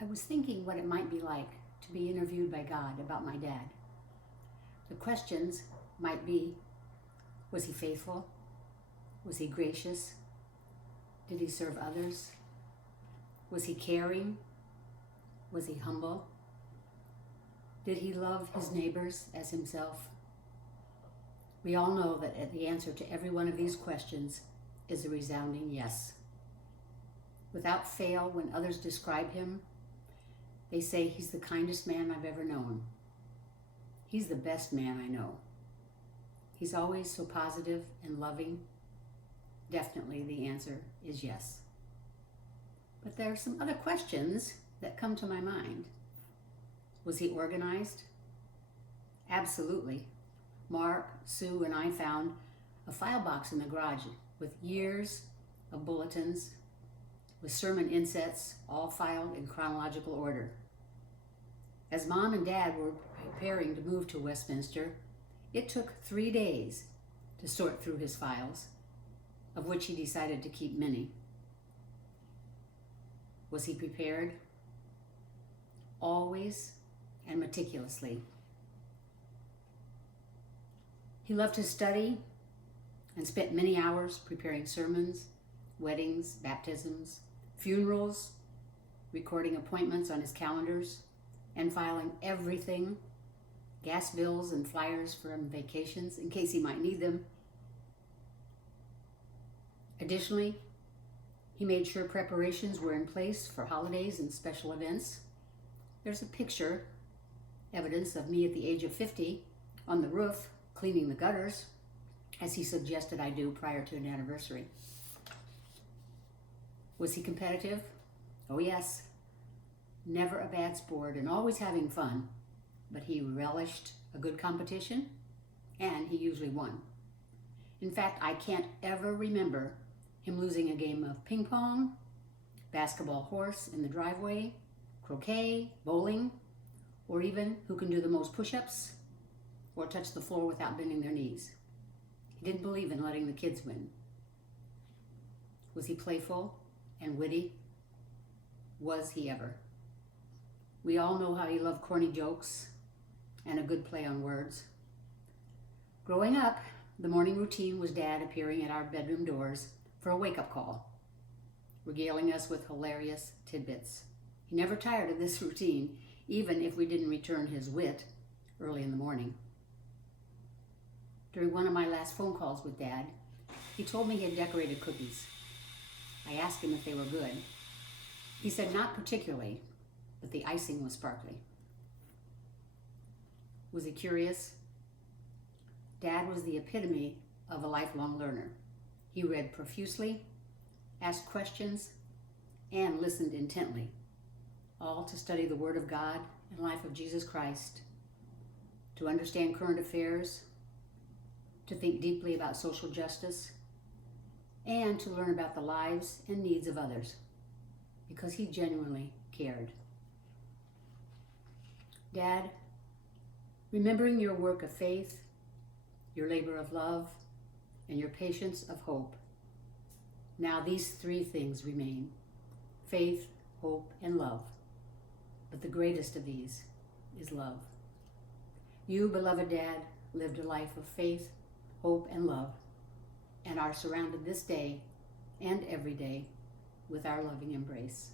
I was thinking what it might be like to be interviewed by God about my dad. The questions might be, was he faithful? Was he gracious? Did he serve others? Was he caring? Was he humble? Did he love his neighbors as himself? We all know that the answer to every one of these questions is a resounding yes. Without fail, when others describe him, they say he's the kindest man I've ever known. He's the best man I know. He's always so positive and loving. Definitely the answer is yes. But there are some other questions that come to my mind. Was he organized? Absolutely. Mark, Sue, and I found a file box in the garage with years of bulletins, with sermon insets, all filed in chronological order. As Mom and Dad were preparing to move to Westminster, it took 3 days to sort through his files, of which he decided to keep many. Was he prepared? Always and meticulously. He loved to study and spent many hours preparing sermons, weddings, baptisms, funerals, recording appointments on his calendars, and filing everything, gas bills and flyers from vacations in case he might need them. Additionally, he made sure preparations were in place for holidays and special events. There's a picture, evidence of me at the age of 50, on the roof, cleaning the gutters, as he suggested I do prior to an anniversary. Was he competitive? Oh yes. Never a bad sport and always having fun, but he relished a good competition, and he usually won. In fact, I can't ever remember him losing a game of ping pong, basketball horse in the driveway, croquet, bowling, or even who can do the most push-ups or touch the floor without bending their knees. He didn't believe in letting the kids win. Was he playful and witty? Was he ever? We all know how he loved corny jokes and a good play on words. Growing up, the morning routine was Dad appearing at our bedroom doors for a wake-up call, regaling us with hilarious tidbits. He never tired of this routine, even if we didn't return his wit early in the morning. During one of my last phone calls with Dad, he told me he had decorated cookies. I asked him if they were good. He said not particularly, but the icing was sparkly. Was he curious? Dad was the epitome of a lifelong learner. He read profusely, asked questions, and listened intently, all to study the Word of God and life of Jesus Christ, to understand current affairs, to think deeply about social justice, and to learn about the lives and needs of others, because he genuinely cared. Dad, remembering your work of faith, your labor of love, and your patience of hope, now these 3 things remain: faith, hope, and love. But the greatest of these is love. You, beloved Dad, lived a life of faith, hope, and love, and are surrounded this day and every day with our loving embrace.